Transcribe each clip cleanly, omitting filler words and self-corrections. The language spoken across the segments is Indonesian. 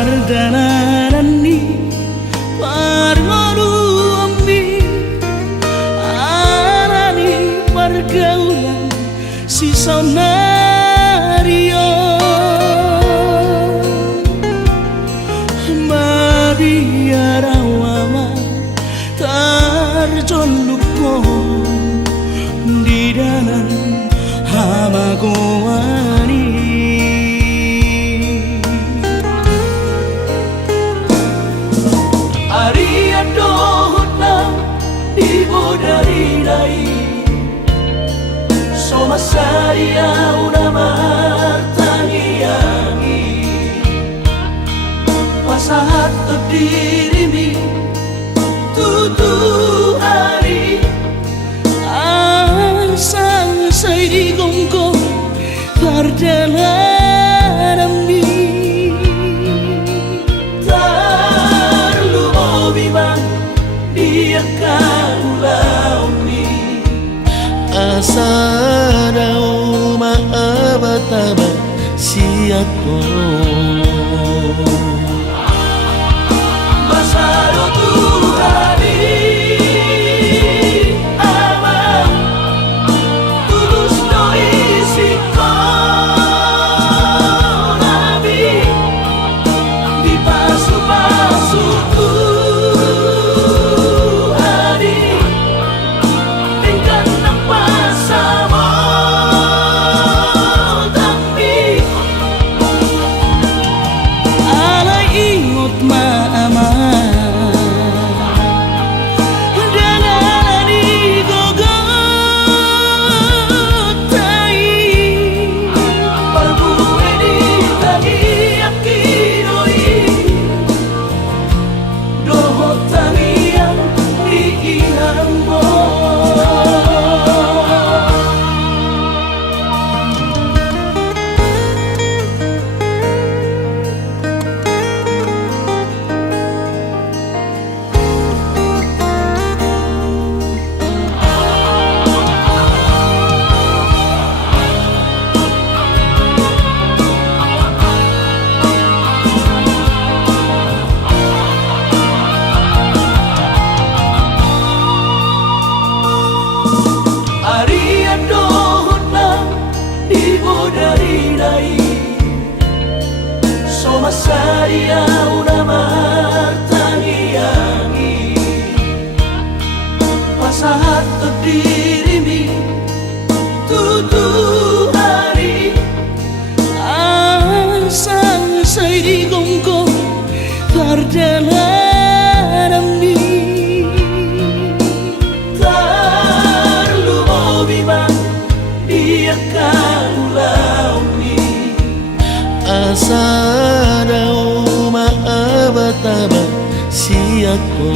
Pardanarani parmanu ambi arani pergaulan si sonario Maria rawama tarjon luko di dalam hamagoani Aria dohna ibu dari dai Soma saria una martangiangi Pasahat dirimi tutu hari Asang say di gongko Pardalan dia kaulauni Asadau ma'abataba siako Masado Tuhani ama tulus no isiko nabi di pasu-pasu dari dai Soma saria una martangiangi Pasahat dirimi tutu hari Asang say di gongko Pardalan ambi Tarlumo bimang dia kaulauni Asadau ma'abataba siako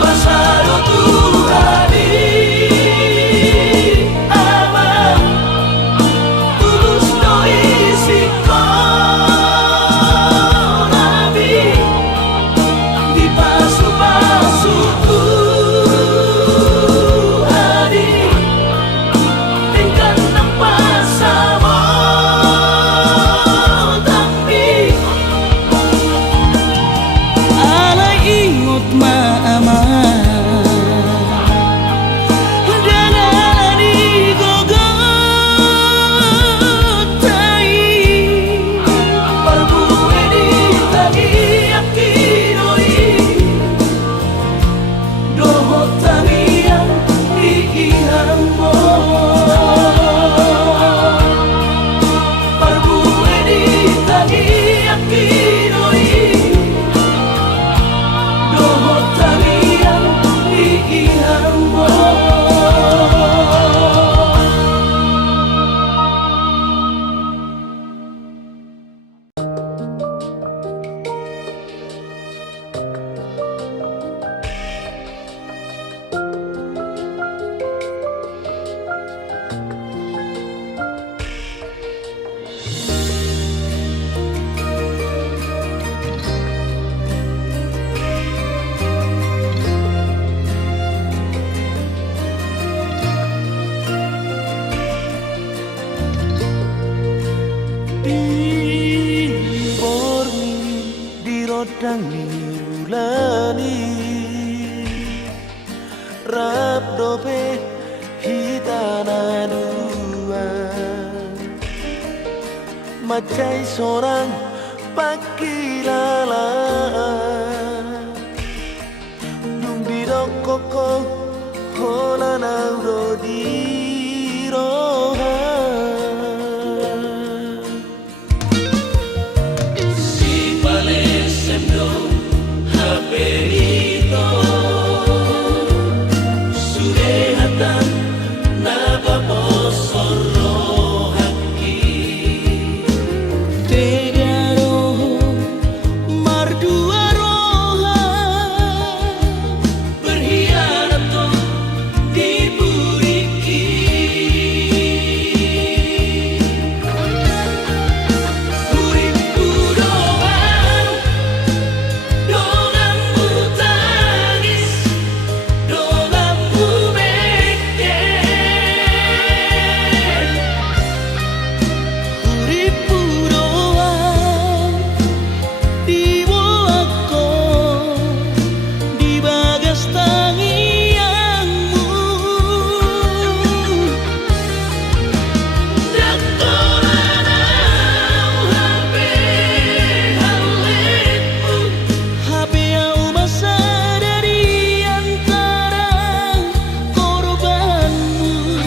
Masado Tuhani ama tulus no isiko nabi di pasu-pasu dangi ulani rap dope hitana dua macai seorang pakilala dung bidok koko hola nauro di roha si pale semdo haperito surehatan napa posoro haki tegaro mardua roha berkhianat toh diburiki uripu doang dolammu tangis dolammu beken uripu doang dibuatku di bagas tangianmu dakolanau hape halitmu HP yang masa dari antara korbanmu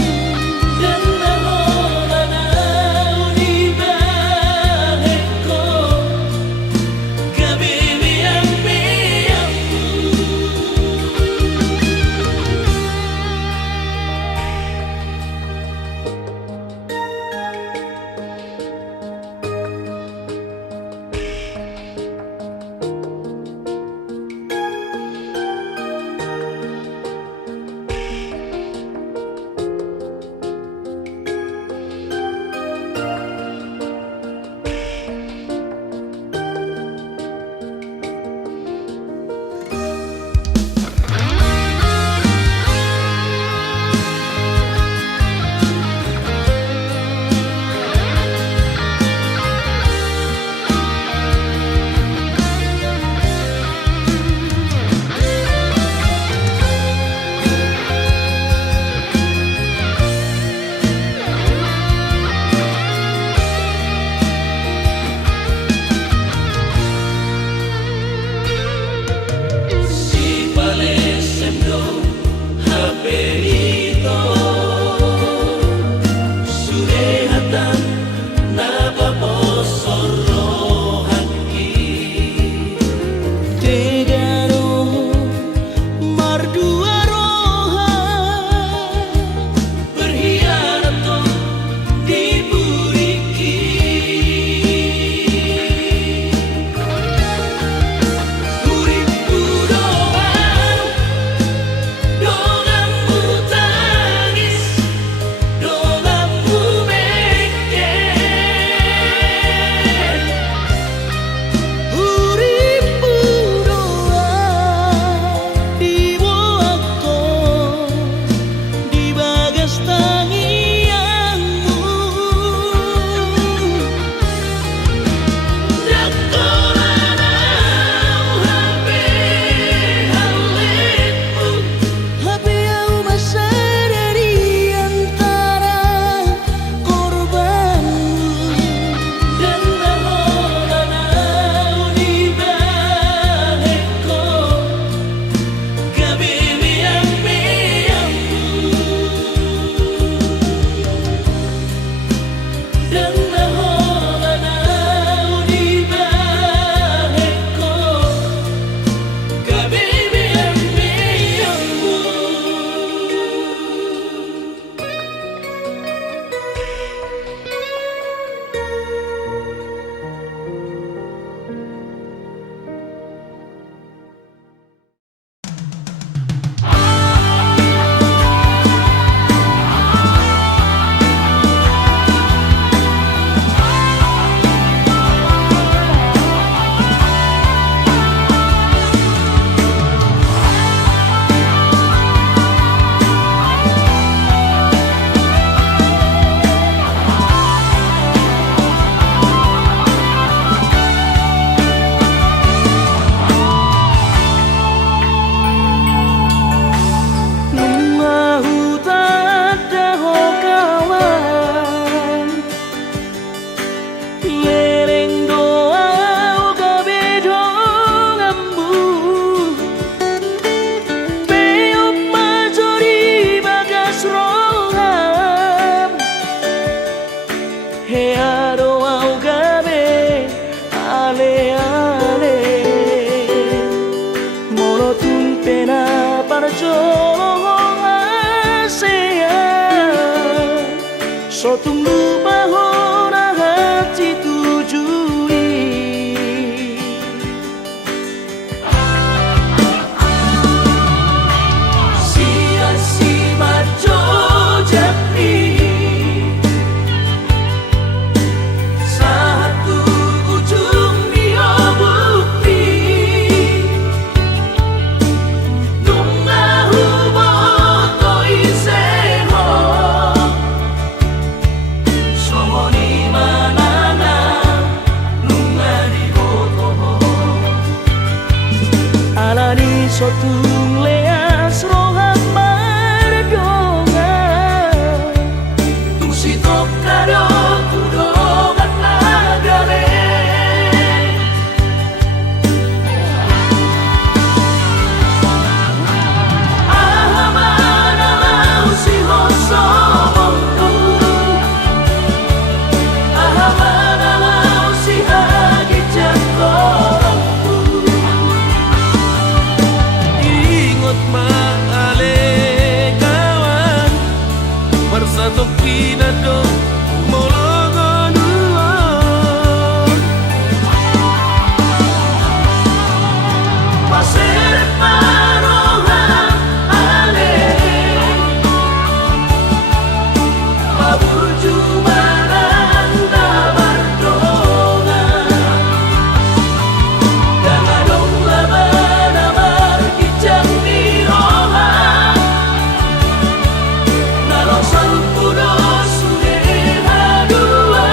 dan naholanau di baheko kabibiang-biangmu si pale semdo haperito surehatan napa posoro haki tegaro mardua roha berkhianat toh diburiki uripu doang dolammu tangis dolammu beken uripu doang dibuatku di bagas tangianmu dakolanau hape halitmu HP yang masa dari antara korbanmu dan naholanau di baheko kabibiang-biangmu dan naholanau di baheko kabibiang-biangmu aro au gabe ale ale mono tumpena parjolo asea sotung lupa hora hati tujui sia-si maco japri satu ujung dia bukti nunga hubo to iseho somoni manana nunga di boto alani sotung leas rohat mardonga tusi tokaro tudogat nagare ahamana usi hoso bondu ahamana usi hagi jangkorongku Ingot maale kawan Bersatu pinado molongonuan pasir parohan ale mabuju maranda bardonga dangadong labana markicang dirohan nalosal puno suneha dua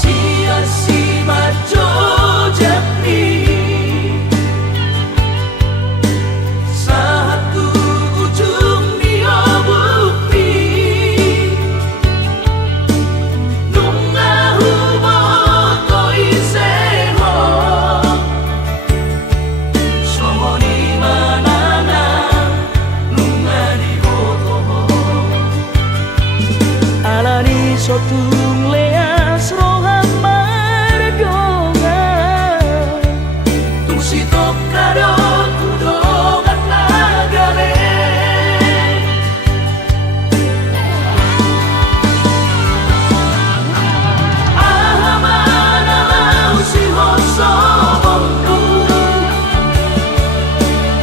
sia-si maco japri satu ujung dia bukti nunga hubo to iseho somoni manana nunga di boto alani sotung leas rohat mardonga tusi tokaro tudogat nagare ahamana usi hoso bondu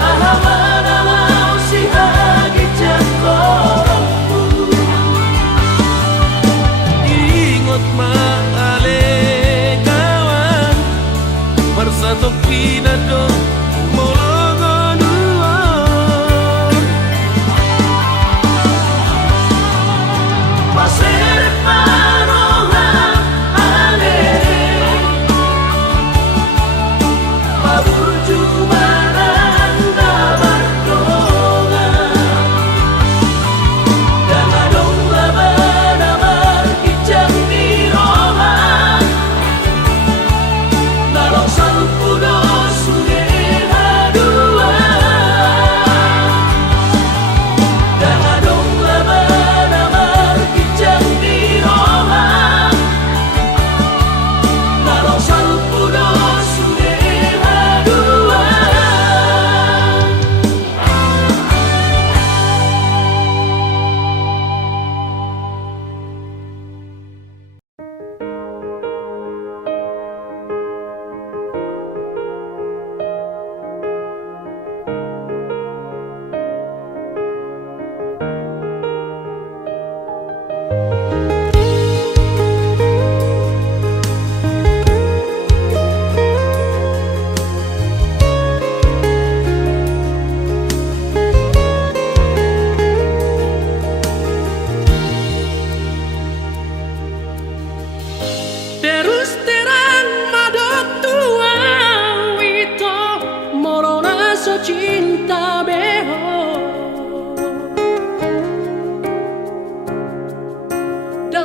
ahamana usi hagi jangkorongku Ingot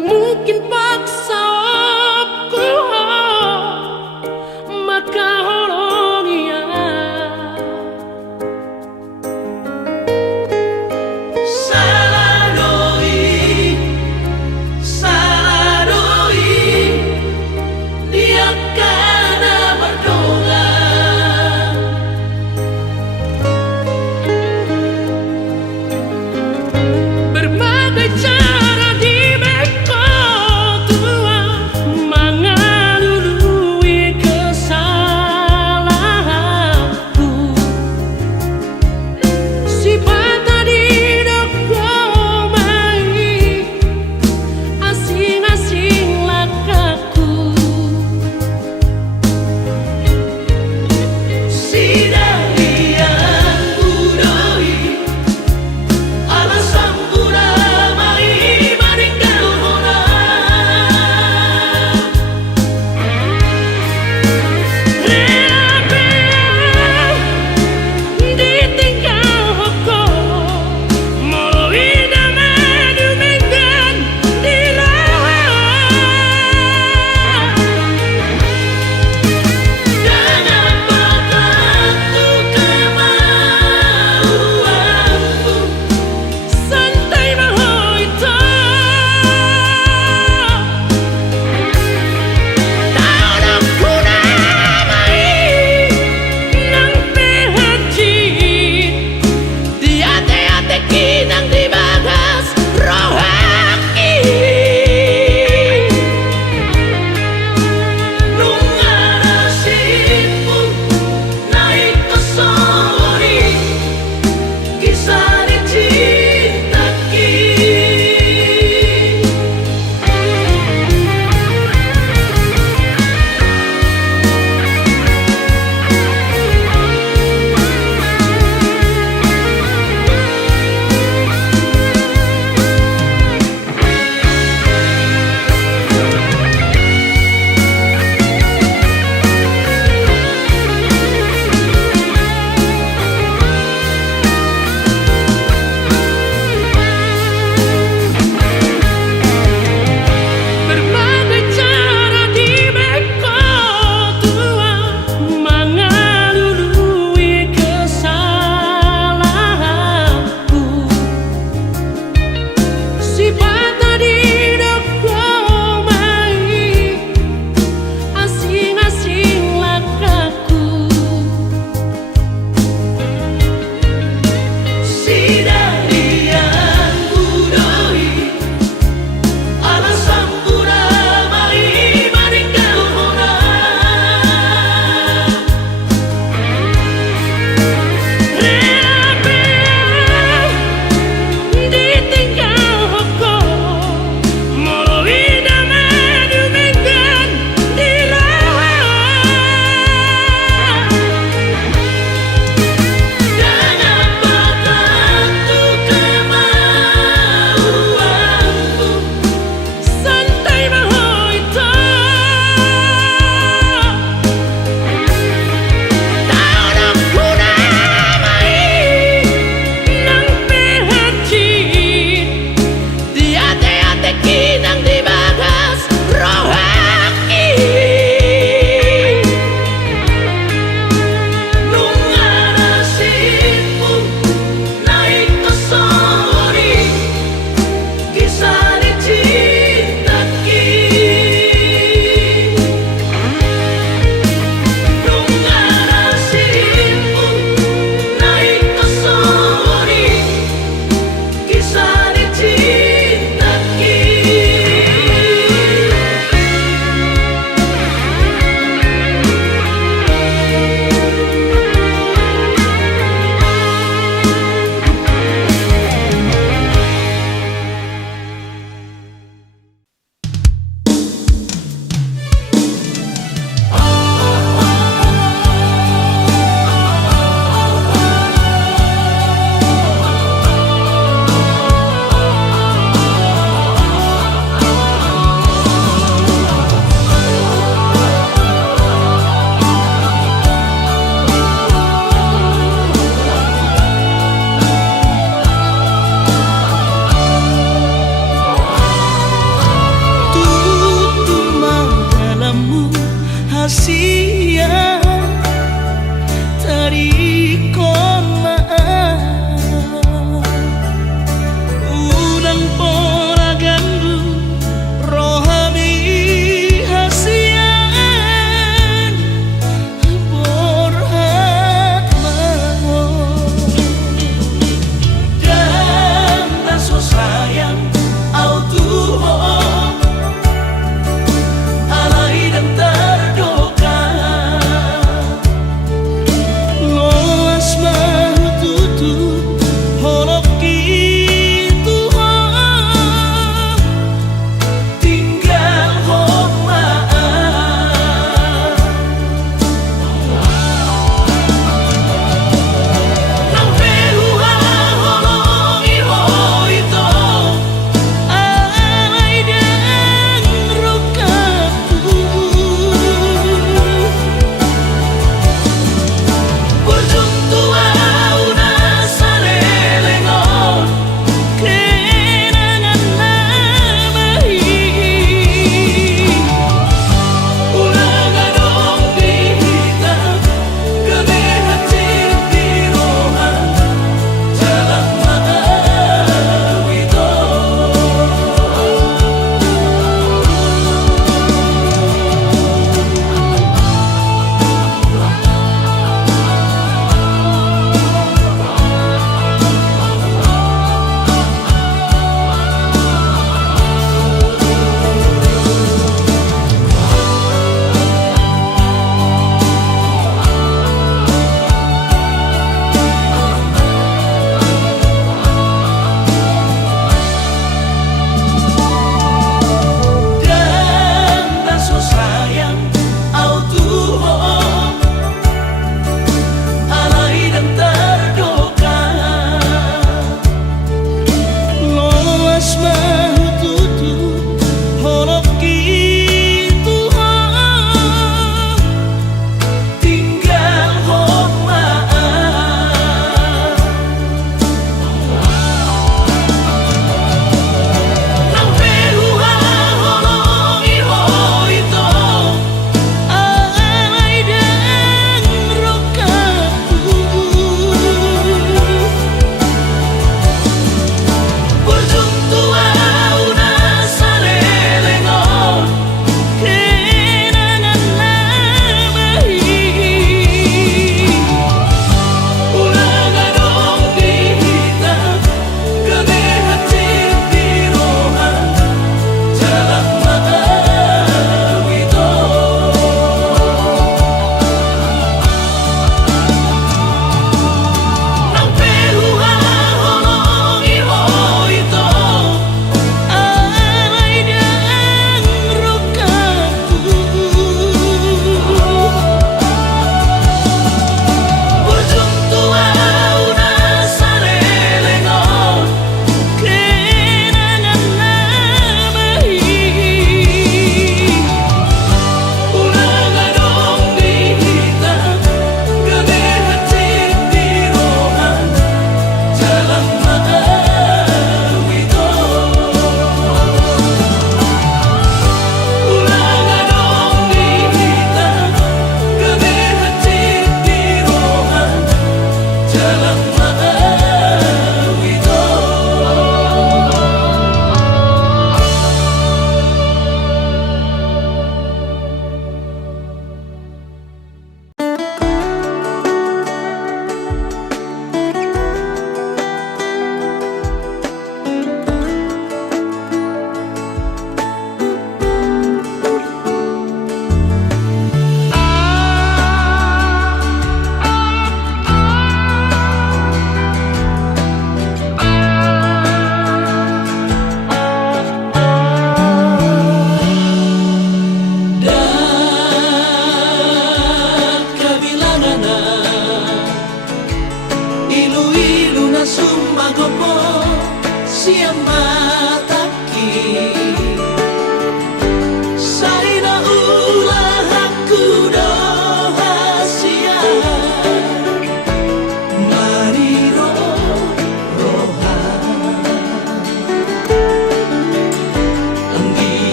mungkin paksa ku maka holong ia salah doi dia karena berdoa berbagai cara di beko Tuhan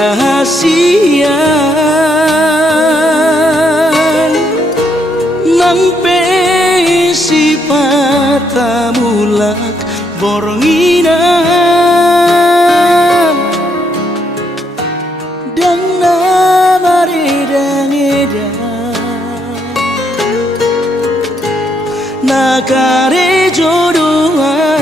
rahasian nang pe sifat mulak boronginan dang nabaredang edan nakare jodohan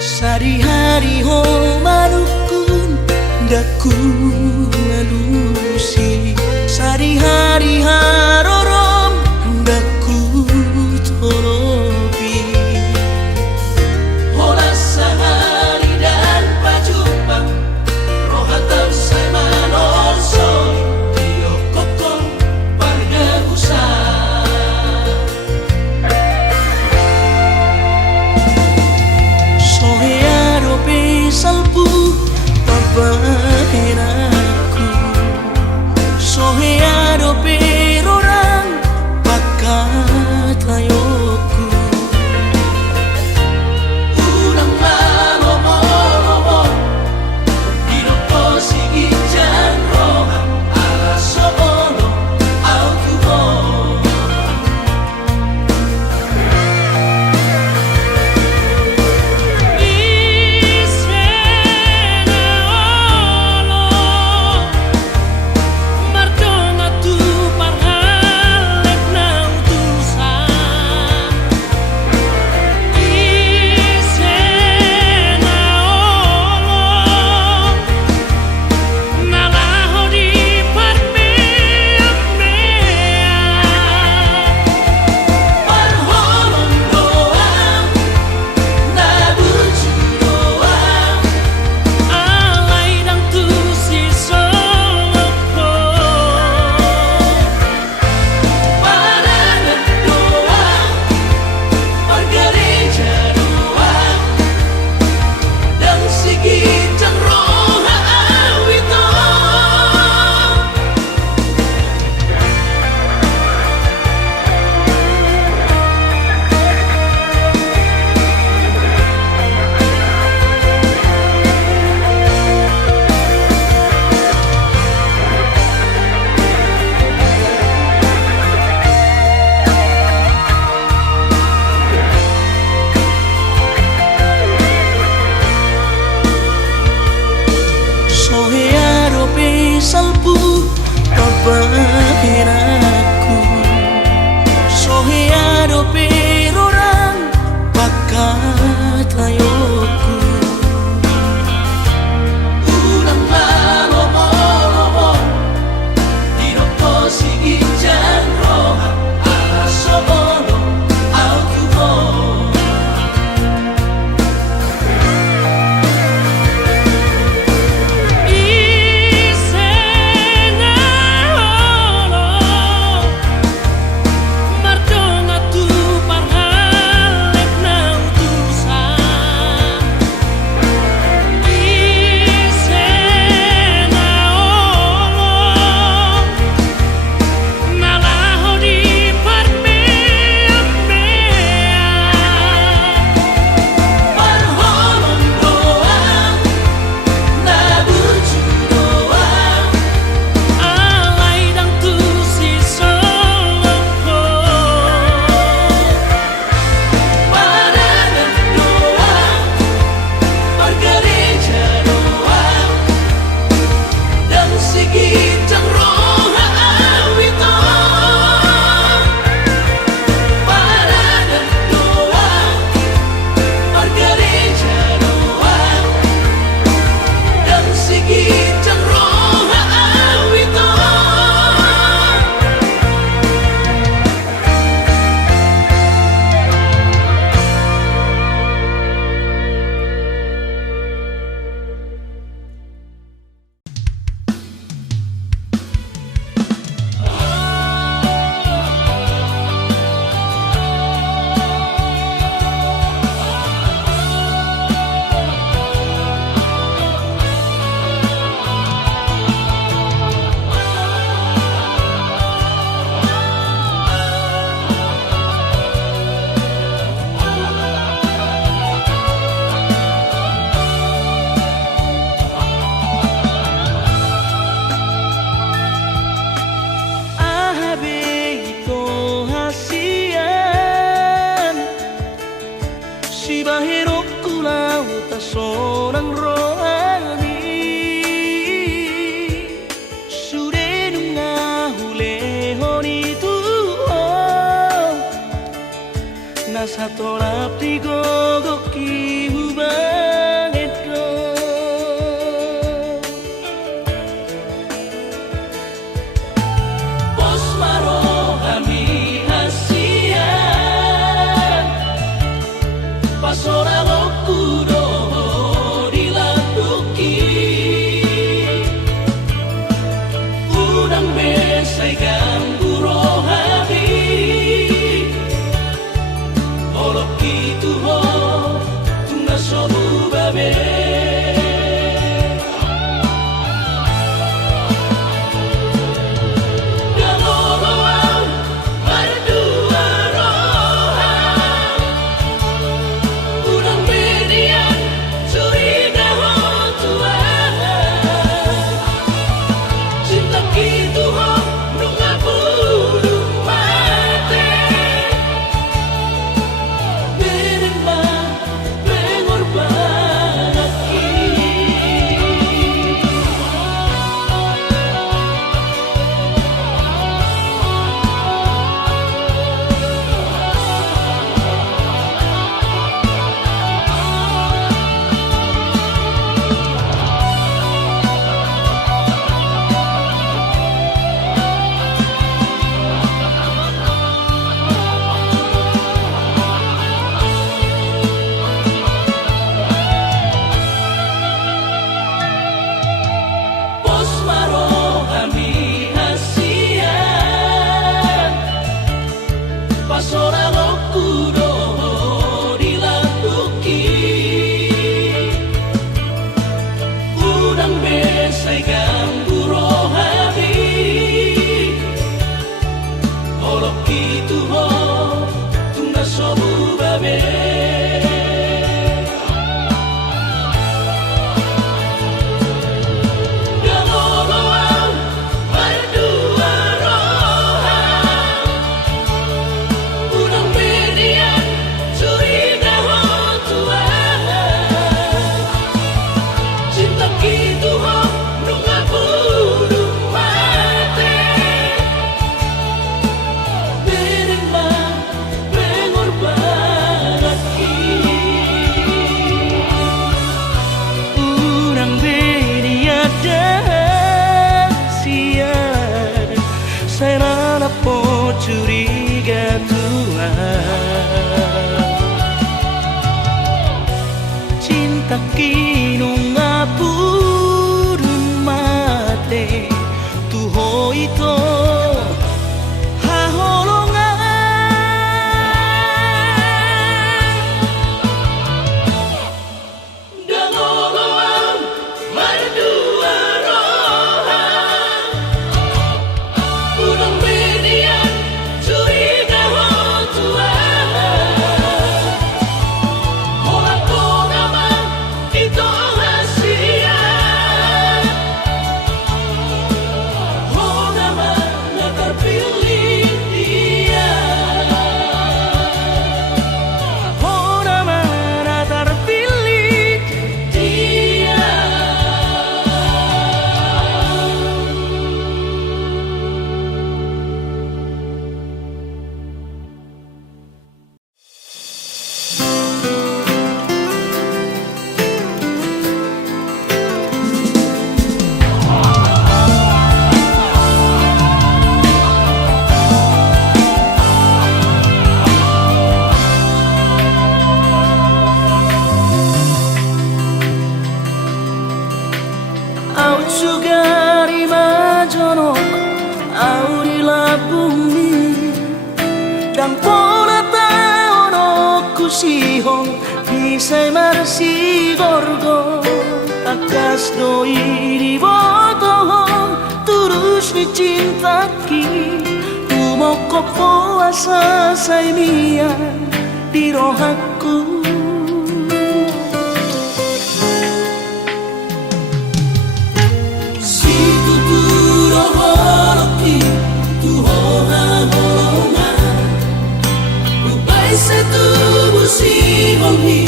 Sari-hari ho manukun daku manusi Sari-hari harorom daku toropi Hola sehari dan pajupang rohatau saya manosoi Iyo kokong parga usah Sohearo pe salpu papahena Say gamburo habi Olok itu ho Tuna sobu babe Gangoloang Berdua rohang Unang median Curiga ho Tuhan Cinta gitu ho Nunga burung mati Berima Pengorbanan Urang beria sia Saya po curiga Tuhan Cinta kinu ngapurun mate Tuho ito Gangoloang Berdua rohang Unang median Curiga ho Tuhan Orang ko naman Ito ang hasian Ho naman na terpilih dia Ho naman na terpilih Dia Au sugari majonok au di labumi Dan pola taonok kusihong Bisay marsi gorgo Takas doi di botohong Turus ni cintaki Umokok puasa say miyan Di rohaku Si tuturo holoki Tuho holongan Ubay sa tubo si hongi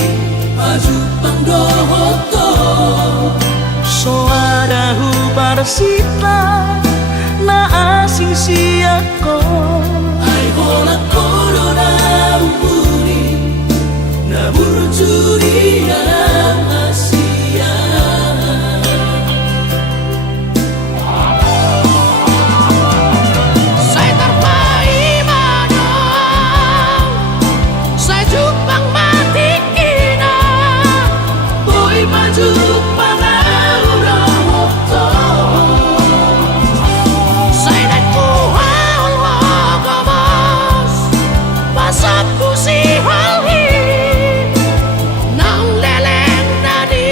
Pajupang dohoto So ada hubarsita na asing siyako Ay hola koro na umpuri Na burjuri ang asiyan Saya terpaimana Saya jupang mati kina Boy pajupang aura hoto Saya dan kuhal hagamas Pasapku si halhi Nang leleng na di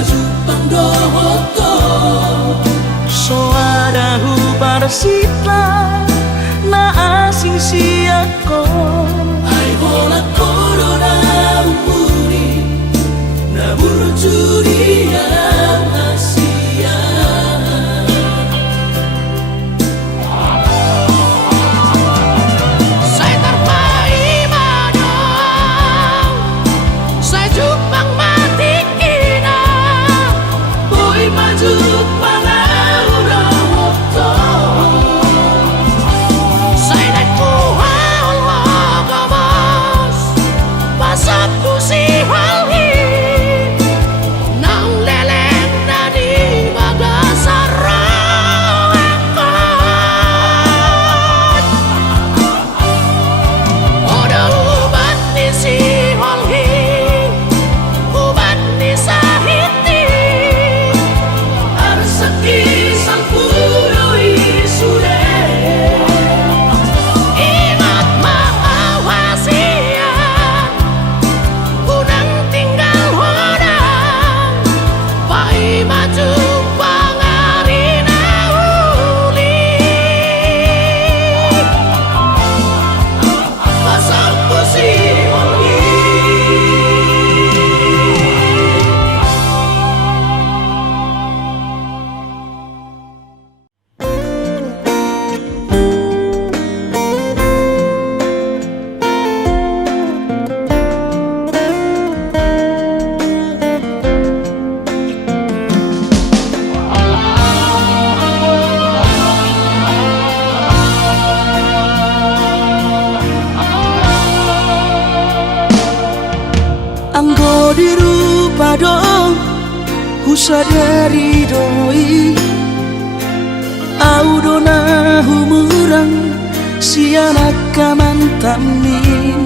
majupang dohoto Soarahu parsita na asing siyako ay hola corona umuri na burjuri ang Asia Saya terpaimano Saya jupang mati kina boy majupang dohoto Saya nagkuha ang mga mas Pasap ko si halhi Nang leleng na di magasarang akad Oda ubat ni si halhi Ubat ni sahiti arsaki sang puroy sure Ingat maawasi yan Unang tinggal hodang Pai maju pangari na uli pasang pusi Anggo dirupa dong Husadari doi Audona humurang Sianak kamantami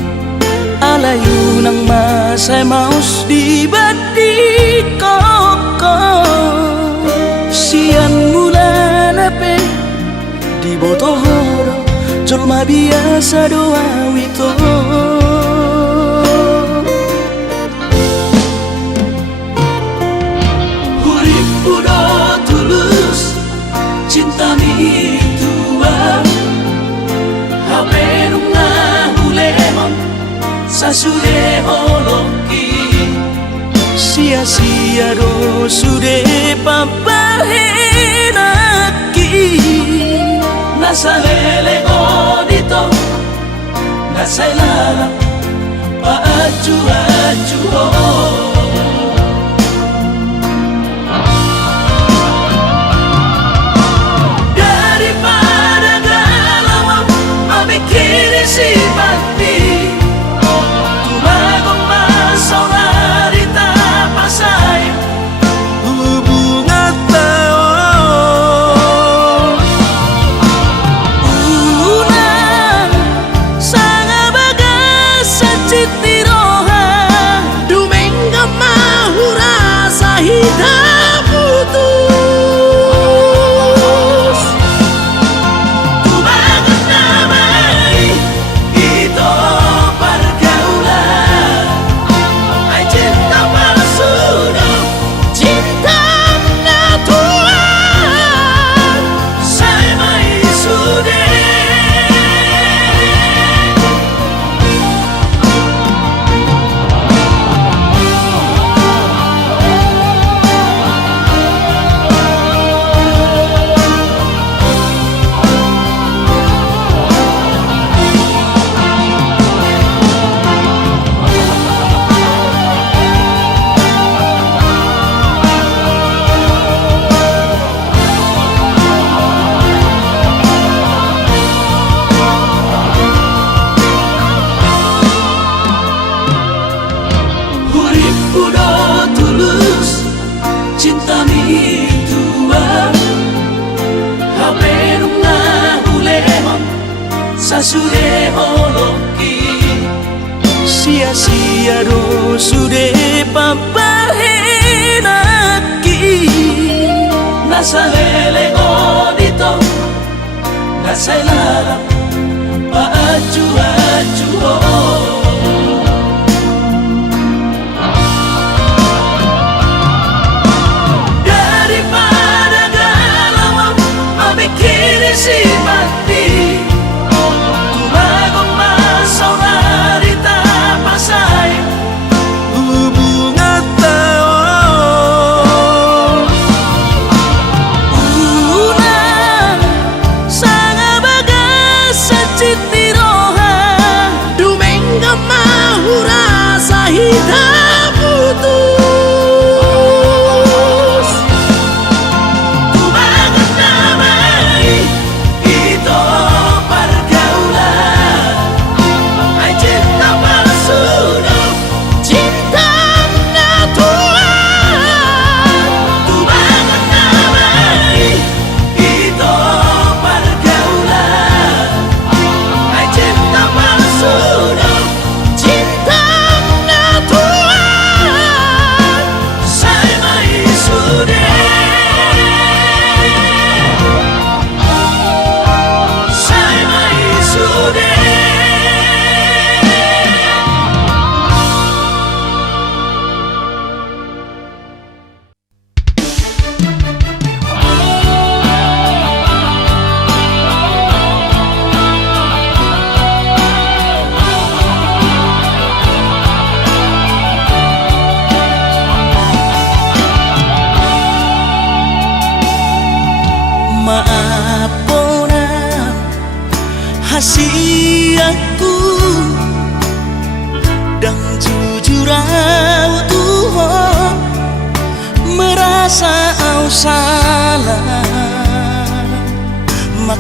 Alayu nang masay maus di badi koko Sian mula nape Di botohoro Jolma biasa doa wito Urip udah tulus cinta mi tua HP nunga hulemon sasude holoki Sia-sia do sude papahenaki nasa lele odito nasa ilala paaju-aju daripada galau memikiri si mati tumagong masaulari tapasay Hubungan taon Unang sanga bagas sa citiroha Domingo mahura sa hidup putus tumagat na may ito pergaulan ay cinta palsuno Cinta na tuan say may sude Urip udah tulus cinta mi tua HP nunga hulemon sasude holoki Sia-sia do sude papahenaki nasa lele odito nasa ilala paaju-aju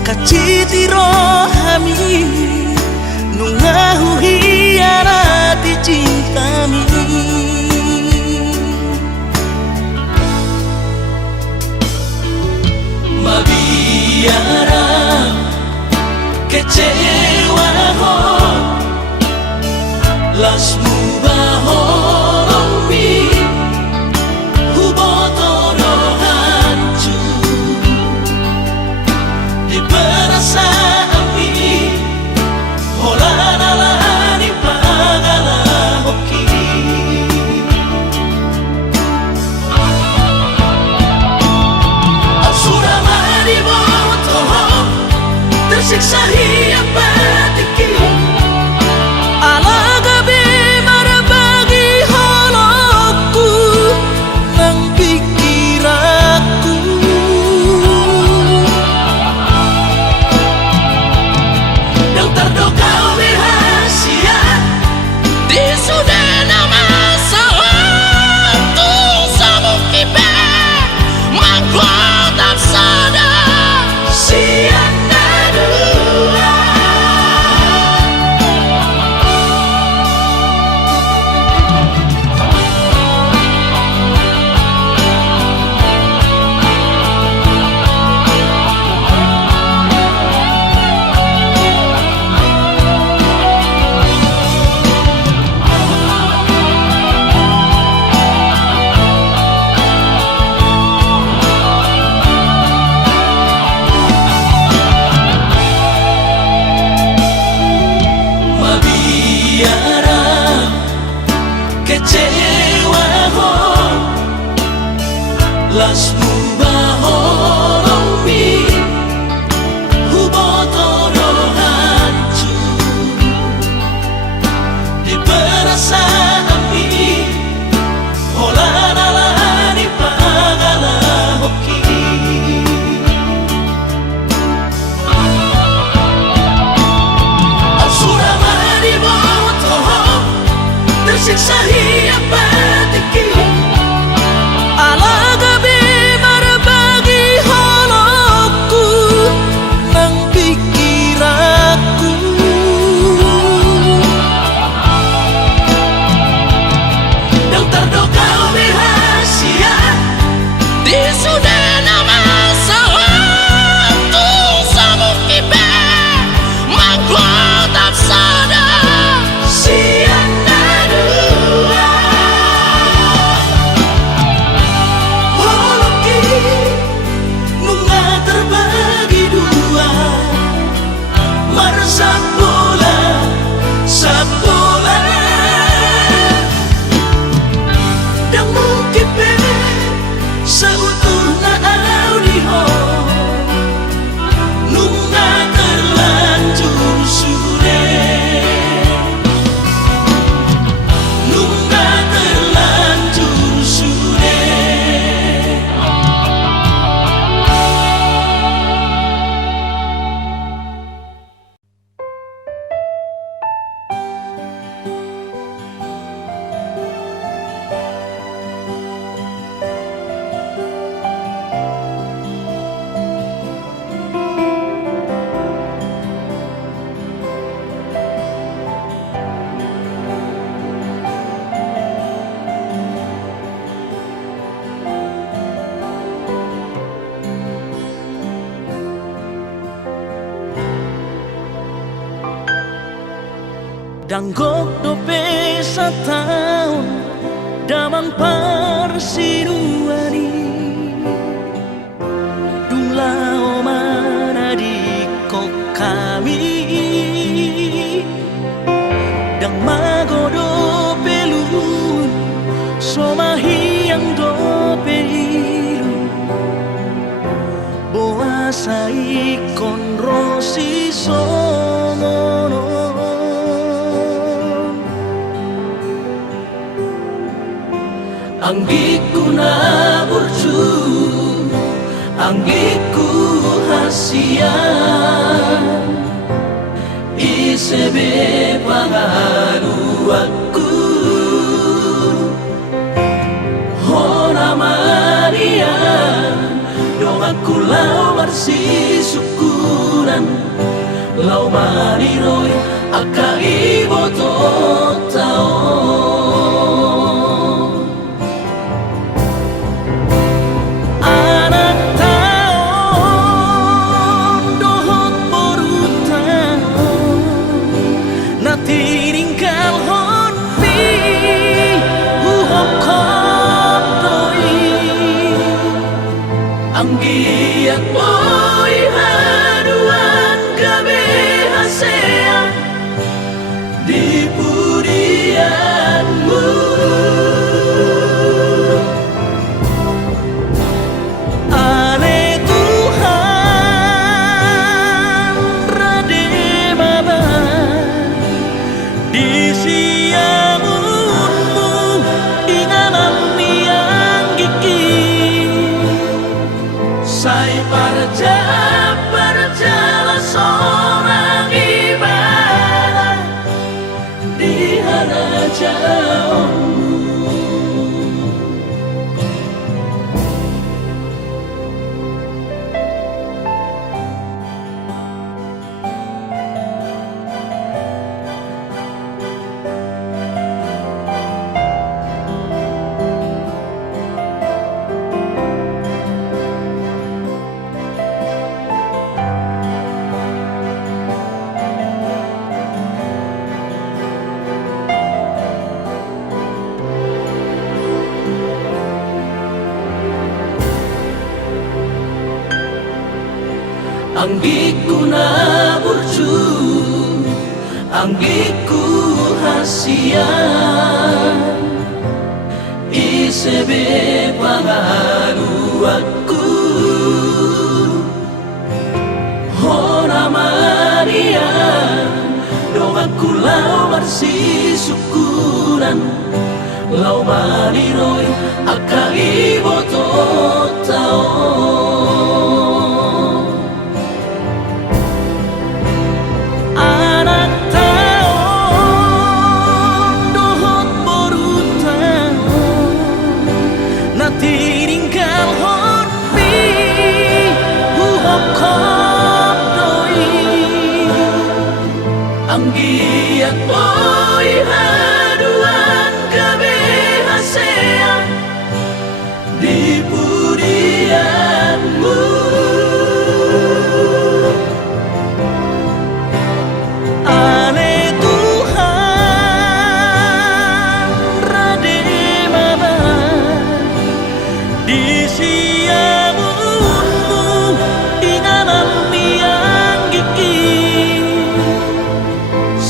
kaciti rohami nungahu hianati cintami. Mabiara kecewa ho lasmu bahorombi hubotoro hancur di perasaan mi holanalani pagala hoki asura mari botoho tersiksa hiap batiki Alagabi marabagi holoku nang pikiranku. yang terdokau rahasia Di sudah nama sawatu samukibe mangkuatan sadar siana dua. Mabiara kecewa ho lasmu bahorombi hubotoro hancur di perasaan mi holanalani pagala hoki asura mari botoho tersiksa hiap batiki Alagabi marabagi holoku nang pikiranku. yang terdokau rahasia Di sudah nama sawatu samukibe mangkuatan sadar siana dua. Holoki nunga terbagi dua marsapola sapola dan mungkin seutuhna audio nunga terlanjur sudah nunga terlanjur sudah. Danggok dope sataun damang parsinuani Dulao mana di kok kami Dang magodo pelun somahi yang dope ilu Boa sai konrosi somono Anggiku na burju, anggiku hasian Isebe pangalu aku Hona Maria Dong aku lau marsisukuran lau mariroi akai boto tao anak taon dohot borutan nati ringkal hon mi uhok kodoi anggiat boy haduan gabe hasea di pudianmu ane Tuhan rade baba di siamunmu inganan yang gigi Sai berjalan seorang ibadah di hadapanmu. Anggiku na burju, anggiku hasian, isebe pangaruaku, hona Maria, doaku lau marsisukuran, lau mariroi akai boto tao. Anggiat boy haduan gabe hasea di pudianmu ane Tuhan rade mama di siamunmu inganan yang gigi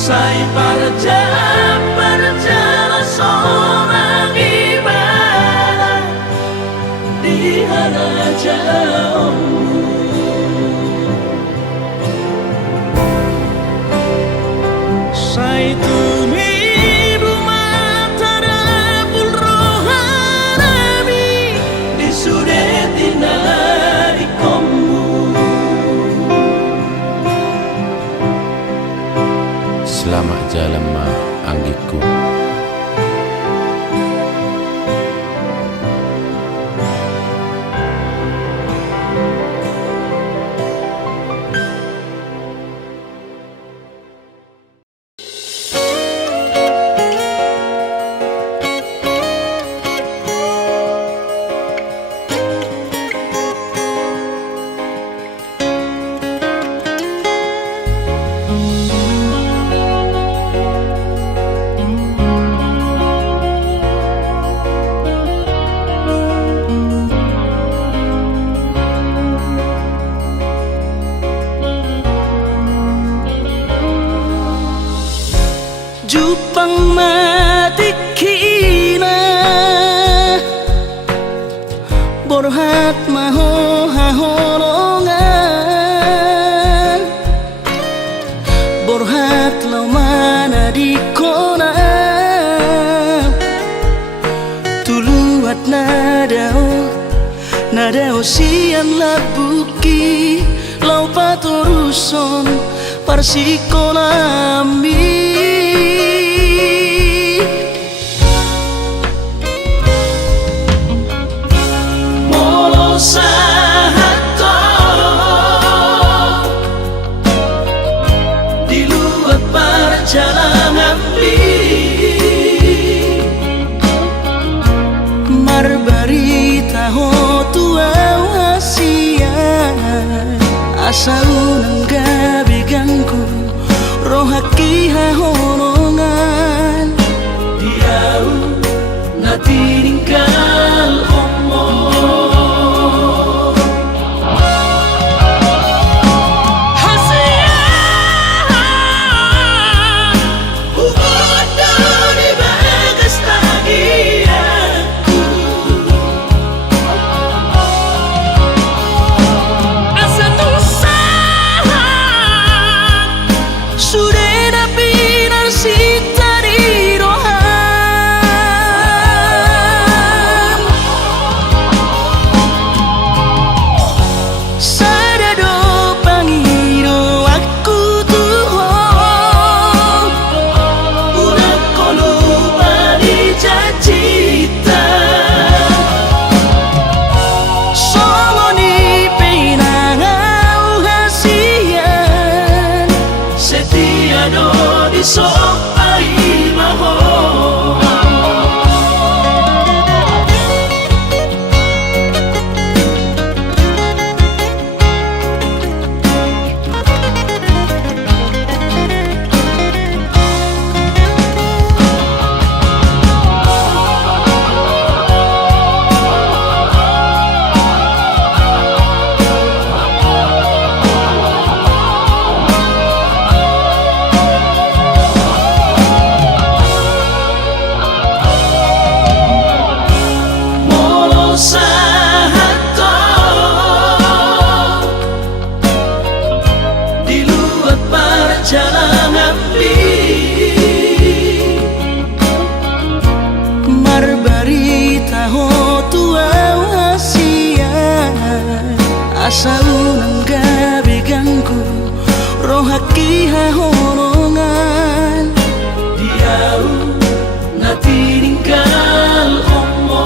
Sai berjalan seorang ibadah di hadapanmu. Sai tumi rumah tarapul rohani di sudetina di komu. Selamat jalan ma anggiku. Jupang matikina borhat maho haholongan borhat lau mana di kona tuluat nadao sian labuki lau patoruson parsikolami Sahato taho tua hasia asa unang gabi ganggu rohaki hahonongan Diau na tininggal omo asa unang gabi ganggu rohaki hahonongan Diau na tininggal omo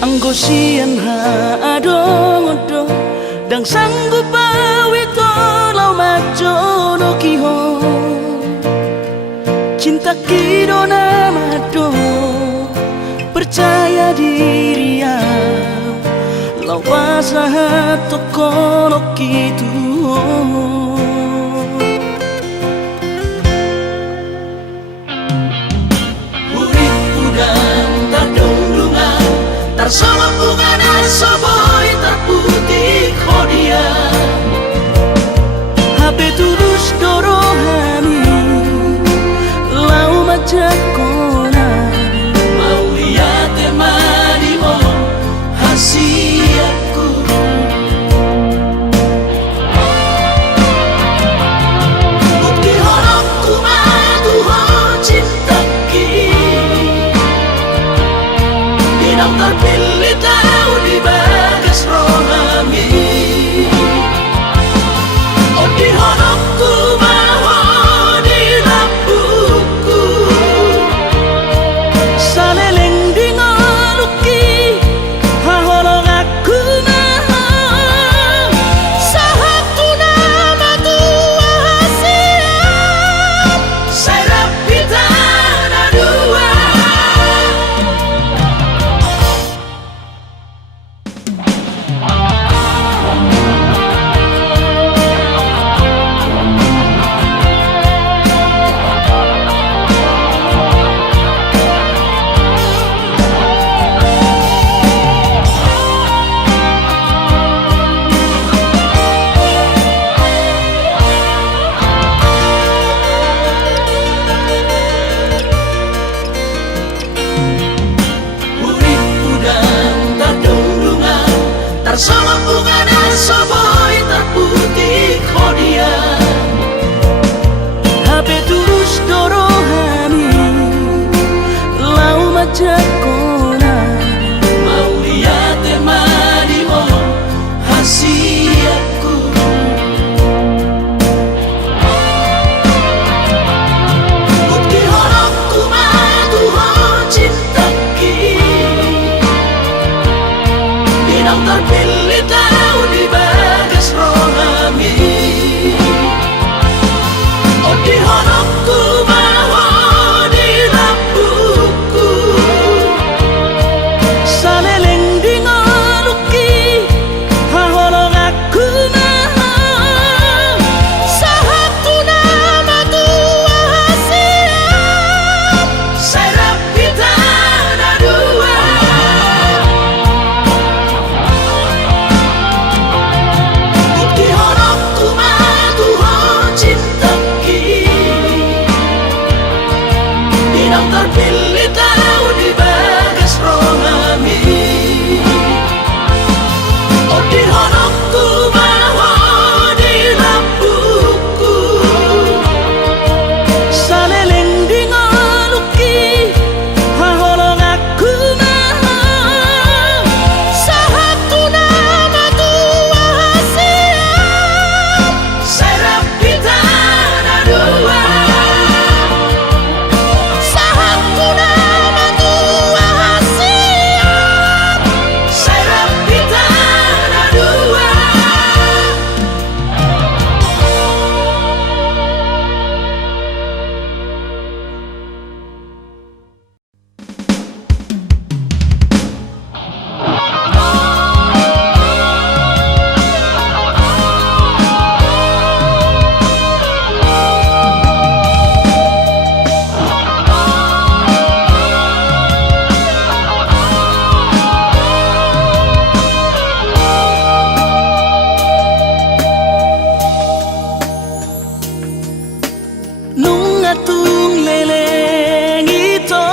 Anggosian ha adong-odong dang sanggup bawi tolau majono kiho cinta kidona mado percaya diri ya lau pasahat tokono kitu Sama bunga soboy terputih khodia Habe tulus dorohani lau majakona mau lihat temani mo hasiatku bukti horokku madu ho cintaki Bidang terpilih tahu di bawah bagas rohani. Oh di honokku mahon di lampuku, saleleng di ngoluki haholong aku mahon. Sahatu nama tua siap, Serap kita ada dua. Urip udang terdundungan, tersama bunga dan soboy terputih kodian. Habe terus dorohani, lau macam kona. Mau lihat temani mo hasiatku. Bukti honokku Tuhan cintaki, bintang terpilih tahu di bagas rohani. Oh di honokku mahon di lampuku, saleleng di ngoluki haholong aku mahon. sahatu nama tua siap, Serap kita ada dua. Bukti honokku Tuhan cintaki, bintang terpilih tahu di bagas rohani. Oh di honokku mahon di lampuku, saleleng di ngoluki haholong aku mahon. sahatu nama tua siap, Serap kita ada dua. sahatu nama tua siap, Serap kita ada dua. Nung atung leleng ito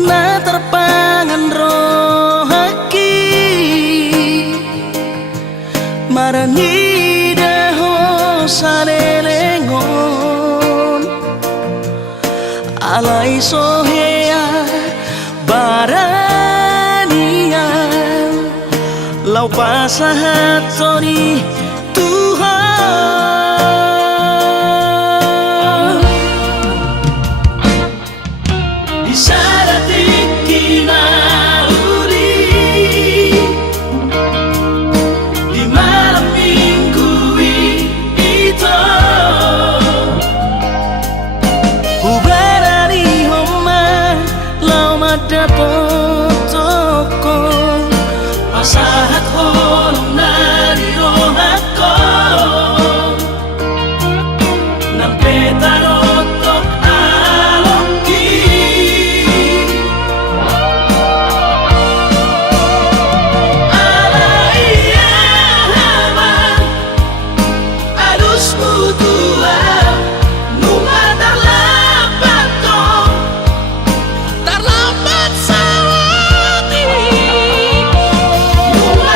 na terpangan rohaki, marani daho sanelengon alay sohea baranian lau pasahatoni Tuhan. Di sana tinggi nauri, di malam minggu itu ubarani homa lau mada potoko pasahat holong nari rohako nampe tarotok alongki. Alaiyaman alus mutua numa terlambat kau, terlambat sawati, numa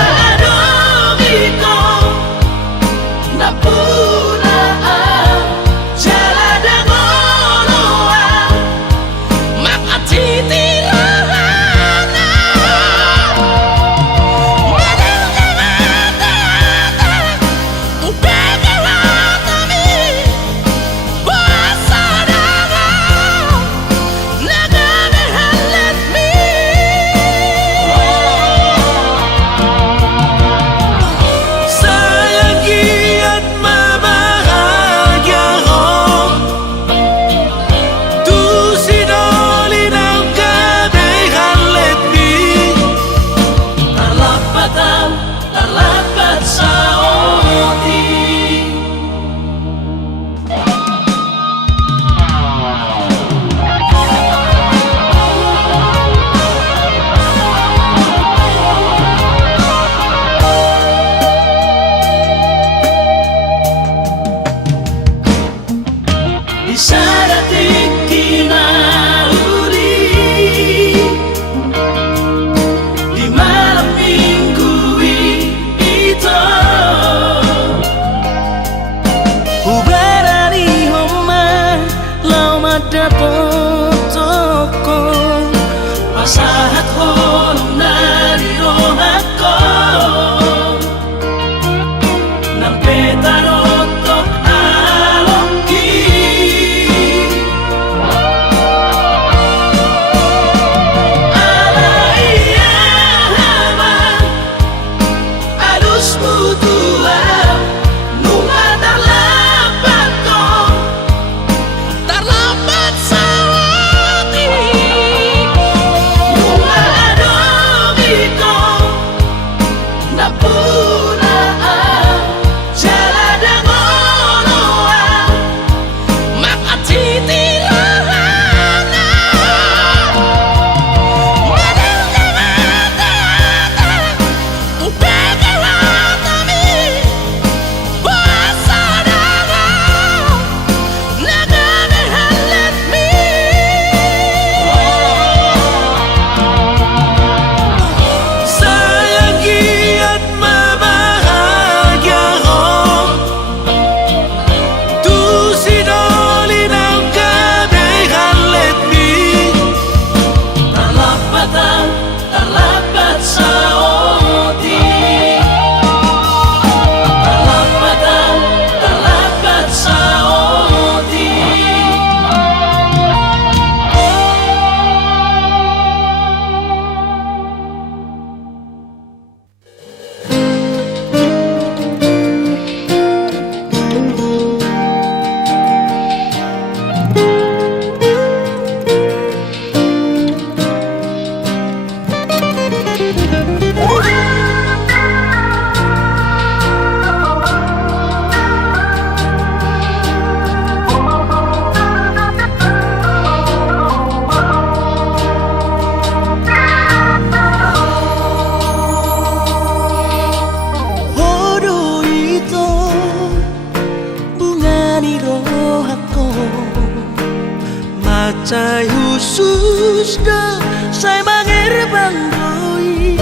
Cai khusus dah saya bangir banggoi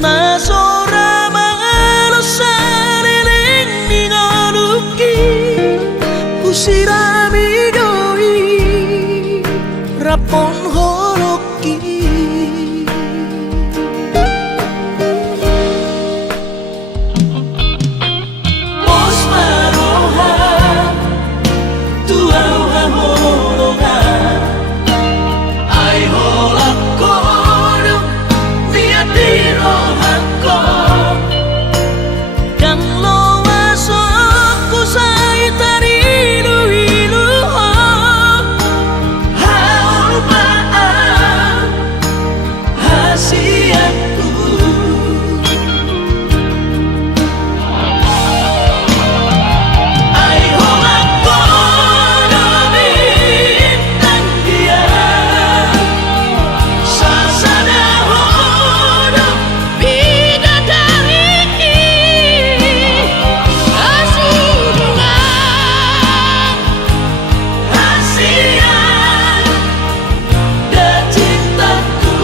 nasora mangalo sareling ningaluki usirami doi rapon holoki Pos maroha tuau hamologa ai holak kono dia dirohako dan loa soku sai tarilu iluho haul maaf hasiatku ai holak kono bintang dia sasana hono Bidadari kesurungan hasiat dan cintaku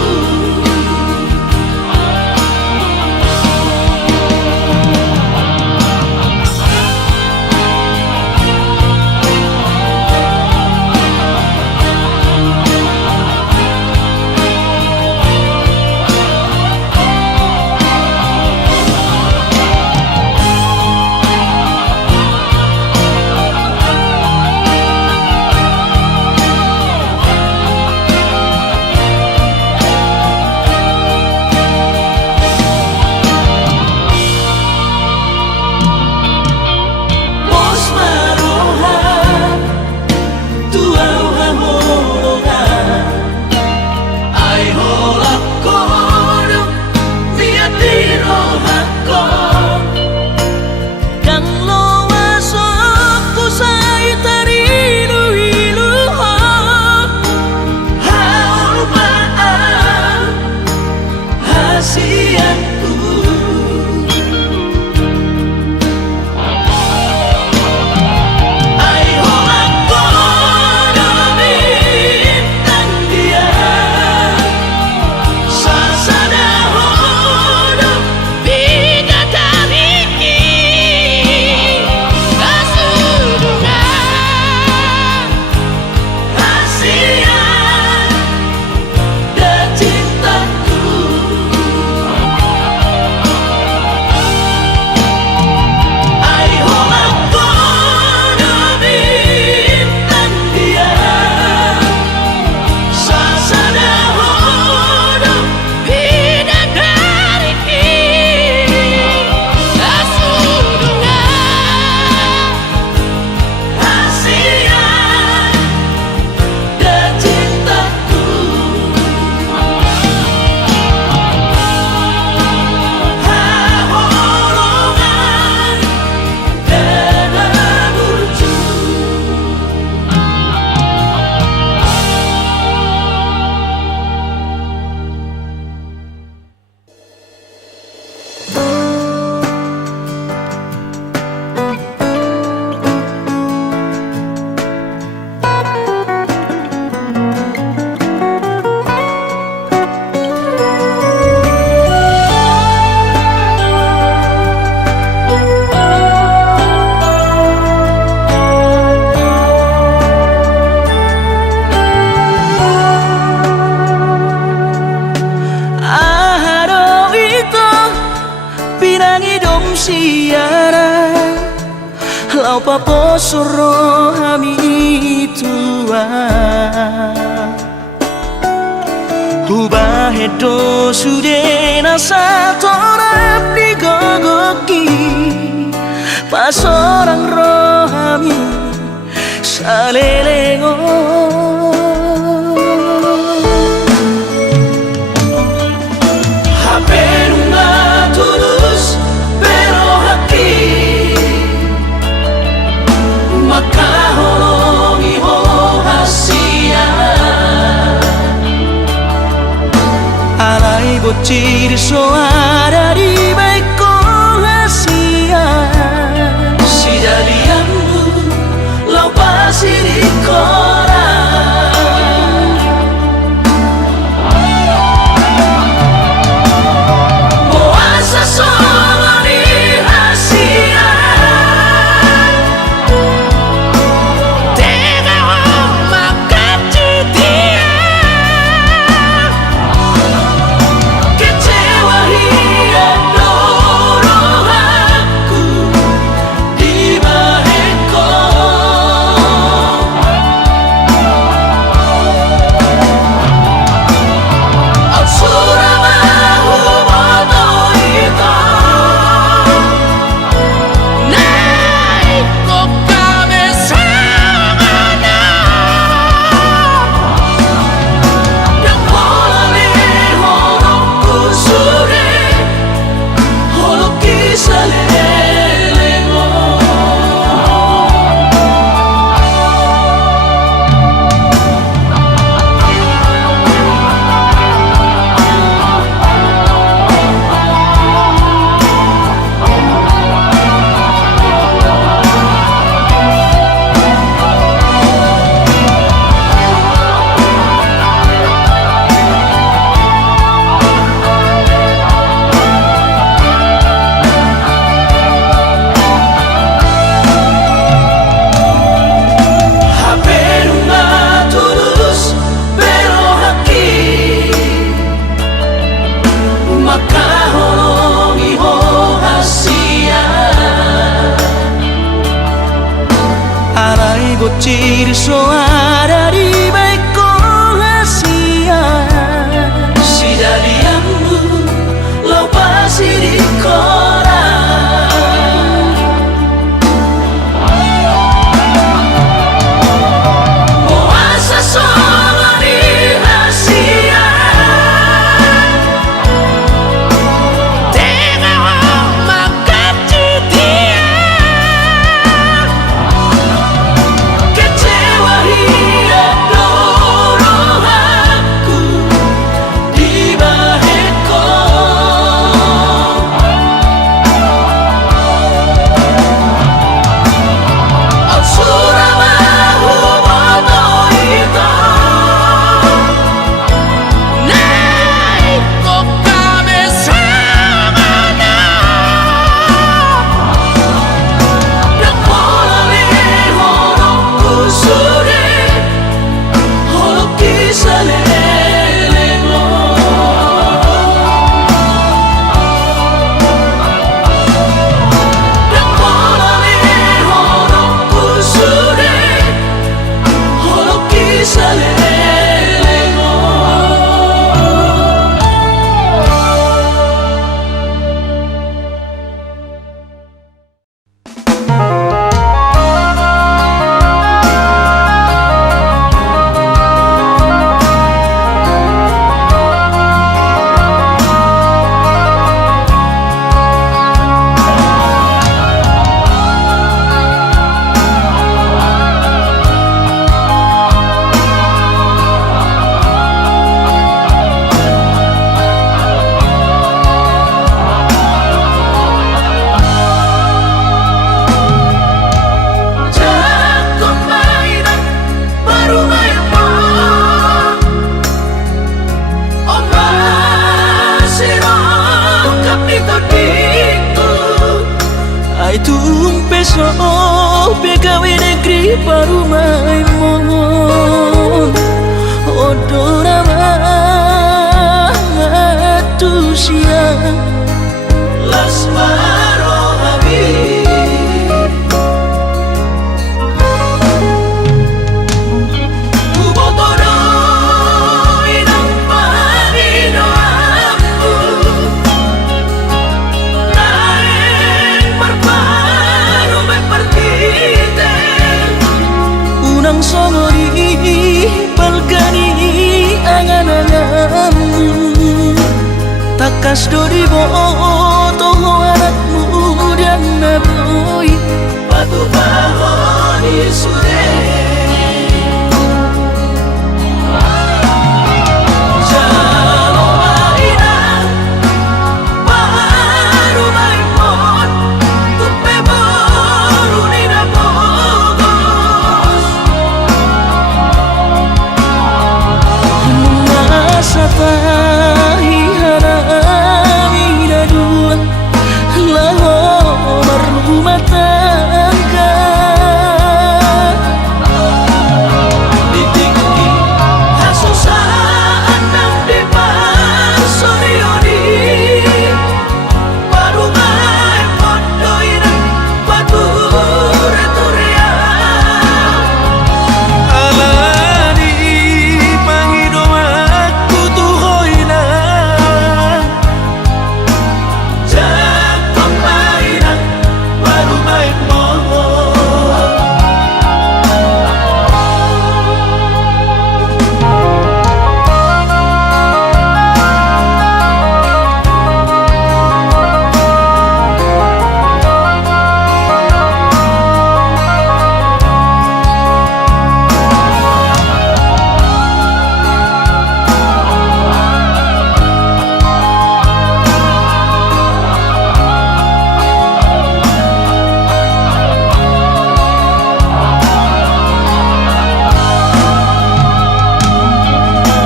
Pos maroha tuau hamologa ai holak kono dia dirohako dan loa soku sai tarilu iluho haul maaf hasiatku ai holak kono bintang dia sasana hono Bidadari kesurungan hasiat dan cintaku ai holak kono bintang dia sasana hono Bidadari kesurungan hasiat dan cintaku haholongan dan aburju Aharo ito pinangi dom siara lau paposoro hami tua Hubah hedo sudena satorap di gogoki pas orang rohami salelengo Haperunga tulus pero hati maka holongi ho hasia alai bocir soara di baiko hasia si jadianmu lau pasir di koran manusia. Lasmaro Habib Kubotoro inang Panginoon Naeng marparo may partite Unang songori balkani angan-anganmu Takas dori boto anakmu dan naboy Batu bahon isude Jalo mainan Baru maimon Tupe baru nina bogos Masa tahi harami dua Laho berumah tangga Ditinggi hasusaan ng depan sorioni Baru maimon doy ng pature-turea Alani Panginoon aku tuhoy na Jakong mainan baru maimon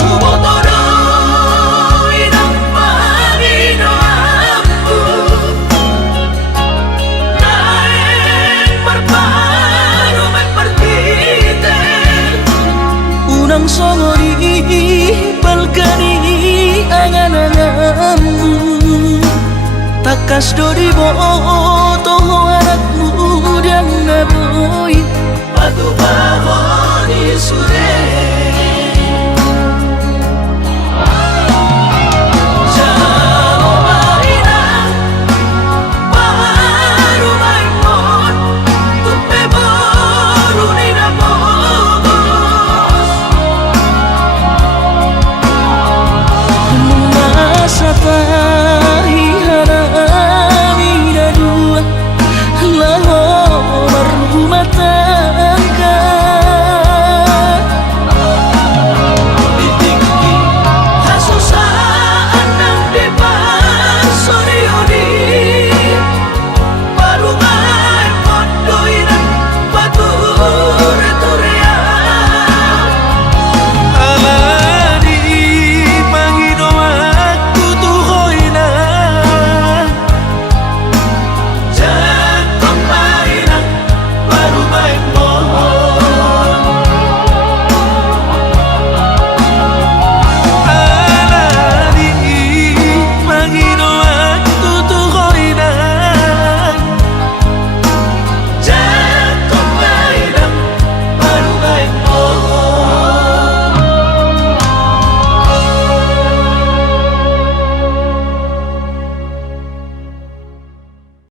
Kubotoro inang Panginoon Naeng marparo may partite Unang songori balkani angan-anganmu Takas dori boto anakmu dan naboy Batu bahon isude